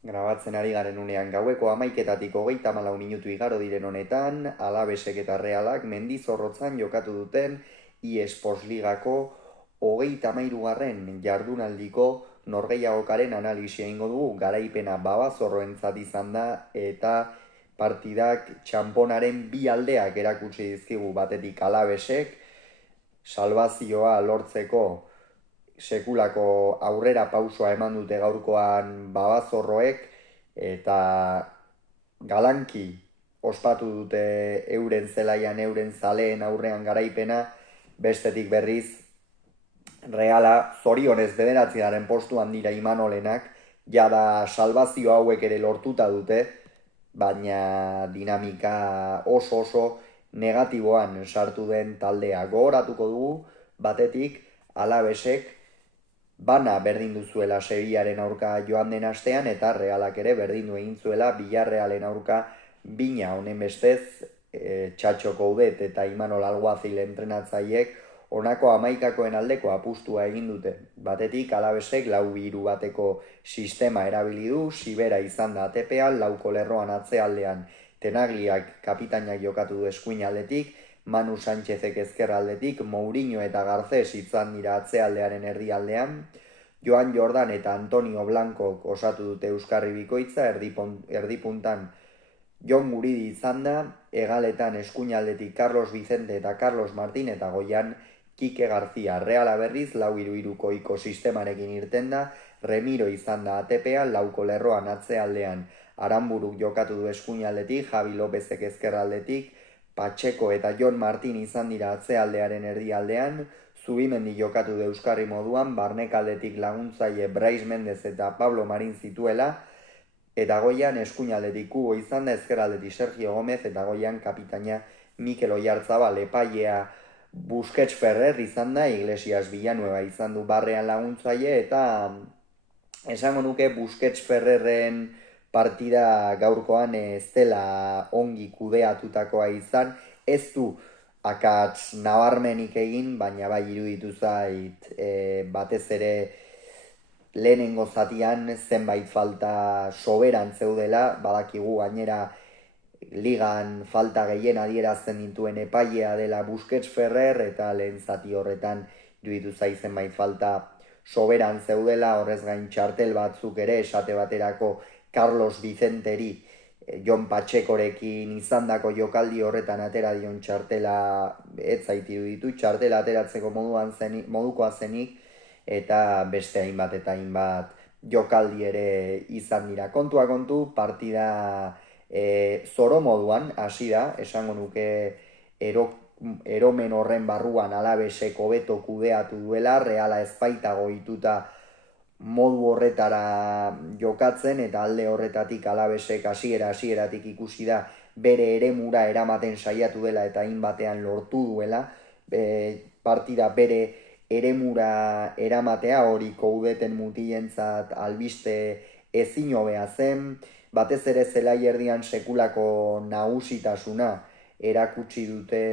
Grabatzen ari garen unean gaueko 11:34 igaro diren honetan, Alabesek eta Realak Mendizorrotzan jokatu duten eSports Ligako 33. Jardunaldiko norgehiagokaren analisia egingo dugu. Garaipena Babazorroentzat izan da eta partidak txanponaren bi aldeak erakutsi dizkigu. Batetik Alabesek salbazioa lortzeko sekulako aurrera pausoa eman dute gaurkoan Babazorroek eta galanki ospatu dute euren zelaian, euren zaleen aurrean garaipena. Bestetik berriz Reala zorionez bederatzigarren postuan dira Imanolenak, jada salbazio hauek ere lortuta dute, baina dinamika oso negatiboan sartu den taldea. Gogoratuko dugu, batetik Alabesek bana berdin duzuela Sevillaren aurka joan den astean, eta Realak ere berdindu egin zuela Villarrealen aurka bina. Honen bestez, Txatxo Coudet eta Imanol Alguazil entrenatzaileek honako 11koen aldeko apustua egin dute. Batetik Alabesek 4-2-bateko sistema erabili du, Sibera izan da ATP-an, lauko lerroan atzealdean Tenagliak kapitainak jokatu du eskuin aldetik, Manu Sánchezek ezker aldetik, Mourinho eta Garcés izan dira atzealdearen erdialdean, Joan Jordan eta Antonio Blancok osatu dute Euskarri bikoitza, erdipuntan Jon Guridi izan da, hegaletan eskuin aldetik Carlos Vicente eta Carlos Martín eta goian Kike García. Reala berriz 4-3-3ko sistemarekin irten da, Remiro izan da ATP-an, lauko lerroan atzealdean Aranburuk jokatu du eskuin aldetik, Javi Lópezek ezker aldetik, Pacheco eta Jon Martín izan dira atzealdearen erdialdean, Zubimendi jokatu du Euskarri moduan, barnekaldetik laguntzaile Brais Mendez eta Pablo Marin zituela, eta goian eskuin aldetik Kubo izan da, ezker aldetik Sergio Gómez eta goian kapitaina Mikel Oyarzabal. Epailea Busquets Ferrer izan da, Iglesias Villanueva izan du barrean laguntzaile, eta esango nuke Busquets Ferrerren partida gaurkoan ez dela ongi kudeatutakoa izan, ez du akats nabarmenik egin, baina bai iruditu zait batez ere lehenengo zatian zenbait falta soberan zeudela. Badakigu gainera ligan falta gehien adierazten dituen epailea dela Busquets Ferrer, eta lehen zati horretan iruditu zait zenbait falta soberan zeudela. Horrez gain txartel batzuk ere, esate baterako Carlos Vicenteri Jon Pachecorekin izandako jokaldi horretan atera dion txartela ez zait iruditu, txartela ateratzeko modukoa zenik, eta beste hainbat eta hainbat jokaldi ere izan dira. Kontua kontu, partida zoro moduan hasi da, esango nuke eromen horren barruan Alabesek hobeto kudeatu duela, Reala ez baita goituta modu horretara jokatzen, eta alde horretatik Alabesek hasieratik ikusi da bere eremura eramaten saiatu dela eta hainbatean lortu duela partida bere eremura eramatea. Hori Coudeten mutilentzat albiste ezin hobea zen, batez ere zelai erdian sekulako nagusitasuna erakutsi dute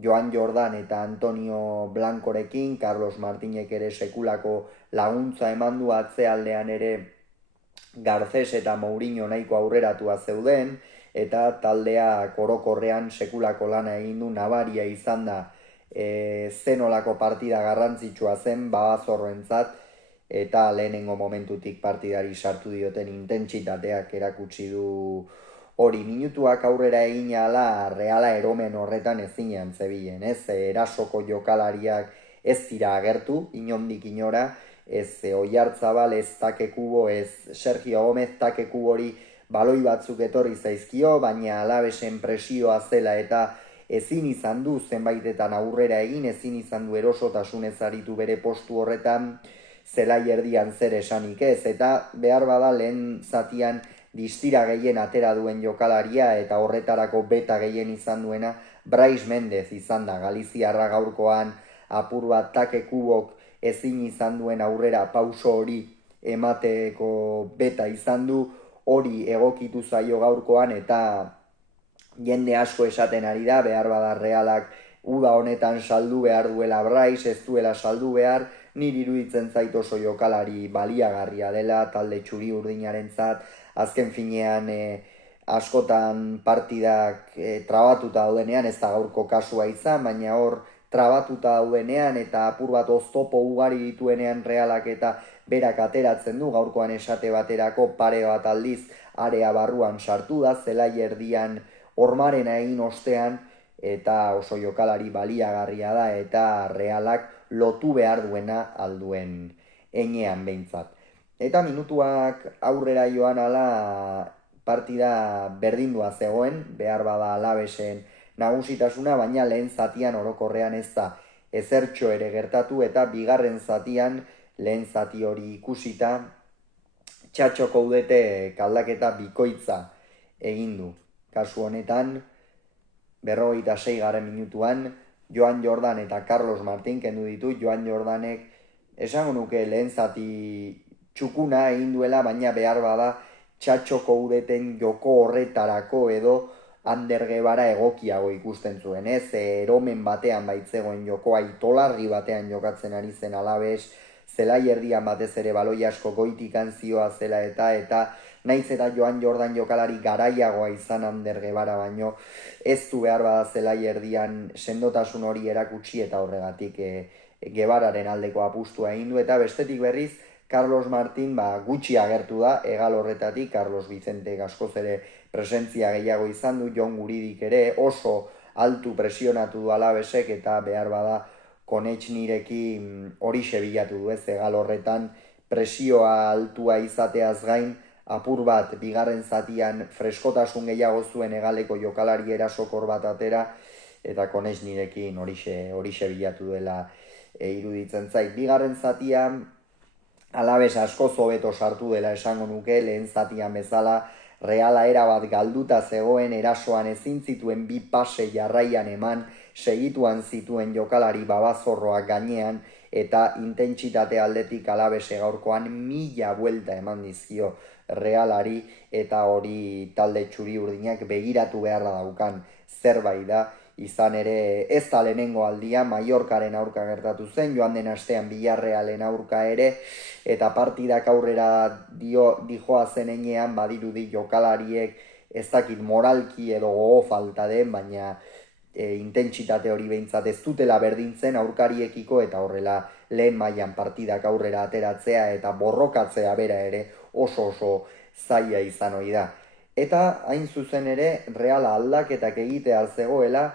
Joan Jordan eta Antonio Blancorekin, Carlos Martinek ere sekulako laguntza eman du, atzealdean ere Garcés eta Mourinho nahiko aurreratua zeuden, eta taldea korokorrean sekulako lana egin du. Nabaria izan da zenolako partida garrantzitsua zen Babazorroentzat, eta lehenengo momentutik partidari sartu dioten intentsitateak erakutsi du hori. Minutuak aurrera egin ala Reala eromen horretan ezinean zebilen, ez? Erasoko jokalariak ez dira agertu, inondik inora, ez Oyarzabal, ez Take Kubo, ez Sergio Gómez. Take Kubori baloi batzuk etorri zaizkio, baina Alavesen presioa zela eta ezin izan du zenbaitetan aurrera egin, ezin izan du erosotasunez aritu bere postu horretan, zelai erdian zer esanik ez, eta behar bada lehen zatian distira gehien atera duen jokalaria eta horretarako beta gehien izan duena Brais Mendez izan da. Galiziarra gaurkoan apur bat Take Kubok ezin izan duen aurrera pauso hori emateko beta izan du, hori egokitu zaio gaurkoan, eta jende asko esaten ari da behar bada Realak uda honetan saldu behar duela Brais, ez duela saldu behar. niri iruditzen zait oso jokalari baliagarria dela talde txuri urdinarentzat, azken finean askotan partidak trabatuta daudenean, ez da gaurko kasua izan, baina hor trabatuta daudenean eta apur bat oztopo ugari dituenean Realak eta berak ateratzen du, gaurkoan esate baterako pare bat aldiz area barruan sartu da, zelai erdian ormarena egin ostean, eta oso jokalari baliagarria da, eta Realak lotu behar duena alduen enean behintzat. Eta minutuak aurrera joan ala partida berdindua zegoen, behar bada Alavesen nagusitasuna, baina lehen zatian orokorrean ez da ezertxo ere gertatu, eta bigarren zatian lehen zati hori ikusita txatxoko udete kaldaketa bikoitza egin du. Kasu honetan, 46. minutuan, Joan Jordan eta Carlos Martín kendu ditu. Joan Jordanek esango nuke lehen zati txukuna egin duela, baina behar bada txatxoko udeten joko horretarako edo Ander Guevara egokiago ikusten zuen, ez? Eromen batean baitzegoen jokoa, itolarri batean jokatzen ari zen Alaves, zelai erdian batez ere baloi asko goitikan zioa zela eta naiz eta Joan Jordan jokalari garaiagoa izan Ander Guevara, baino ez du behar bada zelai erdian sendotasun hori erakutsi, eta horregatik Guevararen aldeko apustua egin du, eta bestetik berriz Carlos Martín gutxi agertu da hegal horretatik. Carlos Vicente askoz ere presentzia gehiago izan du, Jon Guridik ere oso altu presionatu du Alavesek, eta behar bada Konechnirekin horixe bilatu du, ez, hegal horretan presioa altua izateaz gain, apur bat bigarren zatian freskotasun gehiago zuen hegaleko jokalari erasokor bat atera, eta Konechnirekin horixe bilatu dela iruditzen zait. Bigarren zatian Alaves asko hobeto sartu dela esango nuke, lehen zatian bezala Reala erabat galduta zegoen, erasoan ezin zituen bi pase jarraian eman, segituan zituen jokalari babazorroak gainean, eta intentsitate aldetik Alavese gaurkoan 1000 buelta eman dizkio Realari, eta hori talde txuri urdinak begiratu beharra daukan zerbait da. Izan ere ez da lehenengo aldia, Mallorcaren aurka gertatu zen, joan den astean Villarrealen aurka ere, eta partidak aurrera dijoa zen enean badirudi jokalariek ez dakit moralki edo gogo falta den, baina intentsitate hori behintzat ez dutela berdintzen aurkariekiko, eta horrela lehen mailan partidak aurrera ateratzea eta borrokatzea bera ere oso zaila izan ohi da. Eta hain zuzen ere Reala aldaketak egitea zegoela,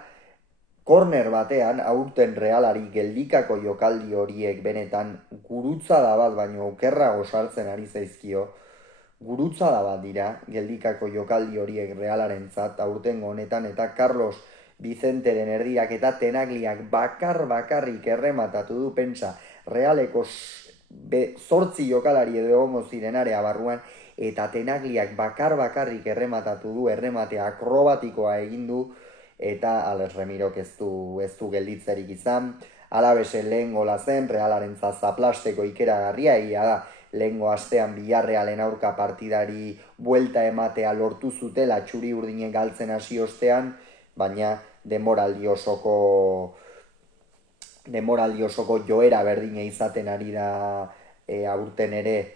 korner batean aurten Realari geldikako jokaldi horiek benetan gurutzada bat baino okerrago sartzen ari zaizkio. Gurutzada bat dira geldikako jokaldi horiek Realarentzat aurten honetan, eta Carlos Vicenteren erdiak eta Tenagliak bakarrik errematatu du. Pentsa, Realeko 8 jokalari edo egongo ziren area barruan, eta Tenagliak bakarrik errematatu du, erremate akrobatikoa egin du, eta Alex Remirok ez du gelditzerik izan. Alavesen lehen gola zen, Realarentzat zaplasteko ikeragarria, egia da, lehengo astean Villarrealen aurka partidari buelta ematea lortu zutela txuri urdinen galtzen hasi ostean, baina denboraldi osoko joera berdina izaten ari da aurten ere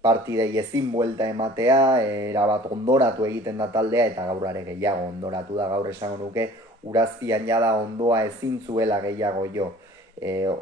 partidei ezin buelta ematea, erabat ondoratu egiten da taldea, eta gaur are gehiago ondoratu da. Gaur esango nuke Urazpian jada ondoa ezin zuela gehiago jo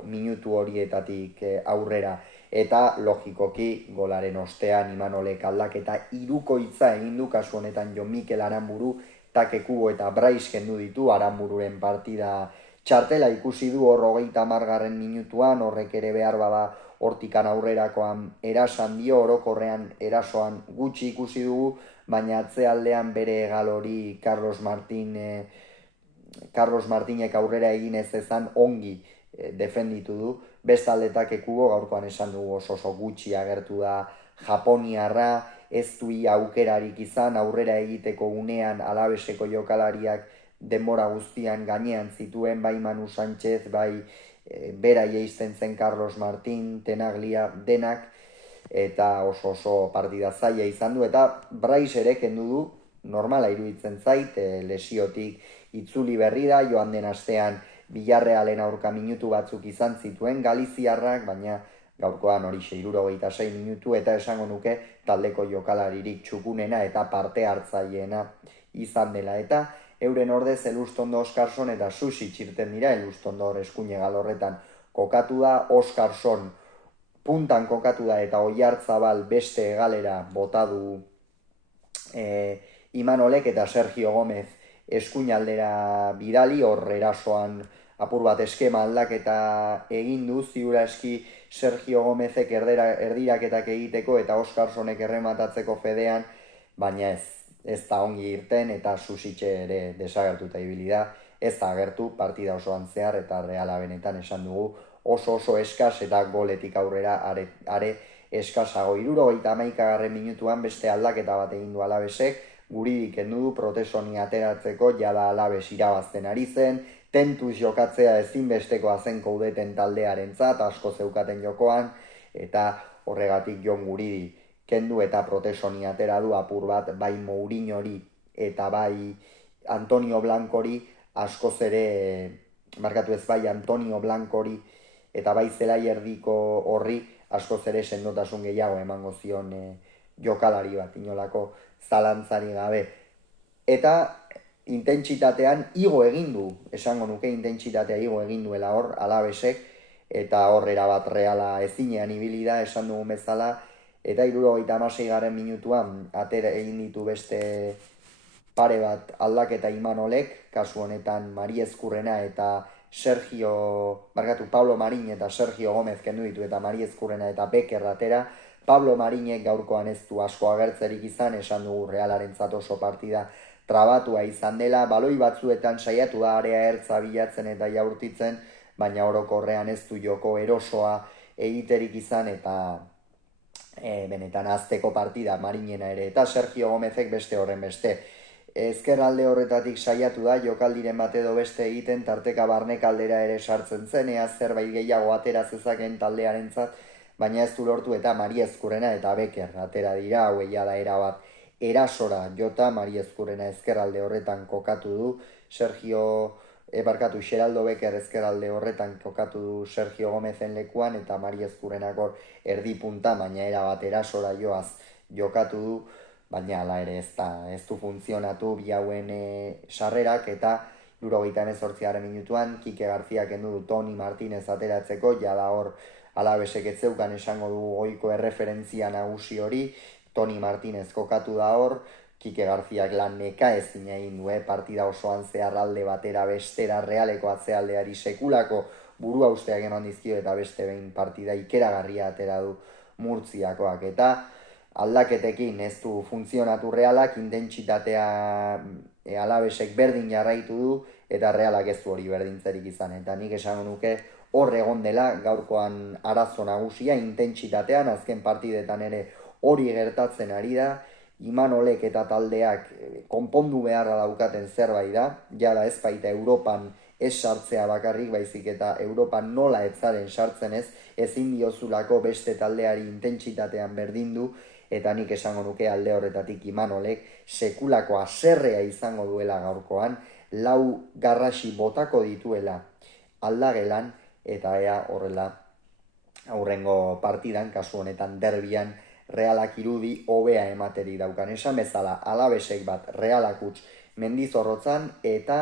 minutu horietatik aurrera, eta logikoki golaren ostean Imanolek aldaketa hirukoitza egin du, kasu honetan Jon Mikel Aranburu, Take Kubo eta Brais kendu ditu. Aranbururen partida txartela ikusi du hor 30. minutuan, horrek ere behar bada hortikan aurrerakoan erasan dio, orokorrean erasoan gutxi ikusi dugu, baina atzealdean bere egal hori Carlos Martinek aurrera egin ez ezan ongi defenditu du. Bestalde Take Kubo gaurkoan esan dugu oso gutxi agertu da japoniarra, ez du aukerarik izan, aurrera egiteko unean Alaveseko jokalariak denbora guztian gainean zituen, bai Manu Sánchez, bai bera jeisten zen Carlos Martín, Tenaglia, denak, eta oso partida zaila izan du, eta Brais ere kendu du, normala iruditzen zait, lesiotik itzuli berri da, joan den astean Villarrealen aurka minutu batzuk izan zituen Galiziarrak, baina gaurkoan hori 66 minutu eta esango nuke taldeko jokalaririk txukunena eta parte hartzaileena izan dela. Eta euren ordez Elustondo Oskarson eta Susi txirten dira, Elustondo eskuine galorretan kokatu da, Oskarson puntan kokatu da eta Oiartzabal beste galera bota du Imanolek eta Sergio Gomez eskuinaldera bidali, hor erasoan apur bat eskema aldaketa egin du, ziura eski Sergio Gomezek erdiraketak egiteko eta Oskarsonek errematatzeko fedean, baina ez da ongi irten eta Susitxe ere desagertuta ibili da, ez da agertu partida osoan zehar eta Reala benetan esan dugu oso eskas eta goletik aurrera are eskasago. 71. minutuan beste aldaketa bat egin du Alabesek, Guridik kendu du Protesoni ateratzeko, jada Alabes irabazten ari zen, tentuz jokatzea ezinbestekoa zen Koudeten taldearentzat, asko zeukaten jokoan, eta horregatik Jon Guridi kendu eta Protesoni atera du apur bat bai Mourinhori eta bai Antonio Blancori askoz ere, markatu ez bai Antonio Blancori eta bai zelai erdiko horri askoz ere sendotasun gehiago emango zion jokalari bat, inolako zalantzari gabe. Eta intentsitatean igo egin du, esango nuke intentsitatea igo egin duela hor Alabesek, eta horrera bat Reala ezinean ibili da, esan dugun bezala, eta 76. minutuan atera egin ditu beste pare bat aldaketa Imanolek, kasu honetan Mari Ezkurrena eta Pablo Marin eta Sergio Gomez kendu ditu eta Mari Ezkurrena eta Beker atera. Pablo Marinek gaurkoan ez du asko agertzerik izan, esan dugu Realarentzat oso partida trabatua izan dela, baloi batzuetan saiatu da area ertza bilatzen eta jaurtitzen, baina orokorrean ez du joko erosoa egiterik izan eta benetan azteko partida Marinena ere, eta Sergio Gomezek beste horren beste. Ezkerralde horretatik saiatu da, jokaldiren bat edo beste egiten, tarteka barnekaldera ere sartzen zen, zerbait gehiago atera zezaken taldearentzat, baina ez du lortu eta Mari Ezkurrena eta Beker atera dira, haueia da erabat erasora jota, Mari Ezkurrena ezkerralde horretan kokatu du, Xeraldo Beker ezkerralde horretan kokatu du Sergio Gomezen lekuan eta Mari Ezkurrenako erdi punta, baina erabat erasora joaz jokatu du, baina hala ere ez du funtzionatu bi hauen sarrerak eta 78. minutuan Kike García kendu du Toni Martinez ateratzeko, jada hor Alabesek ez zeukan esango du goiko erreferentzia nagusi hori, Toni Martinez kokatu da hor, Kike Garziak lan neka ezin egin du, partida osoan zehar alde batera bestera Realeko atzealdeari sekulako burua usteak eman dizkio eta beste behin partida ikeragarria atera du Murtziakoak. Eta aldaketekin ez du funtzionatu Realak, intentsitatea Alabesek berdin jarraitu du eta Realak ez du hori berdintzerik izan. Eta nik esango nuke hor egon dela gaurkoan arazo nagusia, intentsitatean, azken partidetan ere hori gertatzen ari da, Imanolek eta taldeak konpondu beharra daukaten zerbait da, jada ez baita Europan ez sartzea bakarrik, baizik eta Europan nola etzaren sartzen ezin diozulako beste taldeari intentsitatean berdindu, eta nik esango nuke alde horretatik Imanolek sekulako haserrea izango duela gaurkoan, 4 garrasi botako dituela aldagelan, eta ea horrela aurrengo partidan, kasu honetan derbian, Realak irudi hobea emateri daukan. Esan bezala, Alabesek bat Realak utz Mendizorrotzan, eta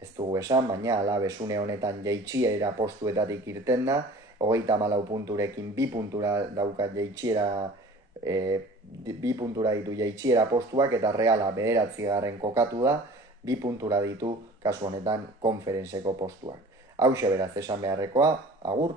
ez dugu esan, baina Alabes une honetan jaitsiera postuetatik irten da, 34 punturekin 2 puntura dauka jaitsiera, 2 puntura ditu jaitsiera postuak, eta Reala 9. kokatu da, 2 puntura ditu kasu honetan konferentzeko postuak. Hauxe beraz esan beharrekoa, agur!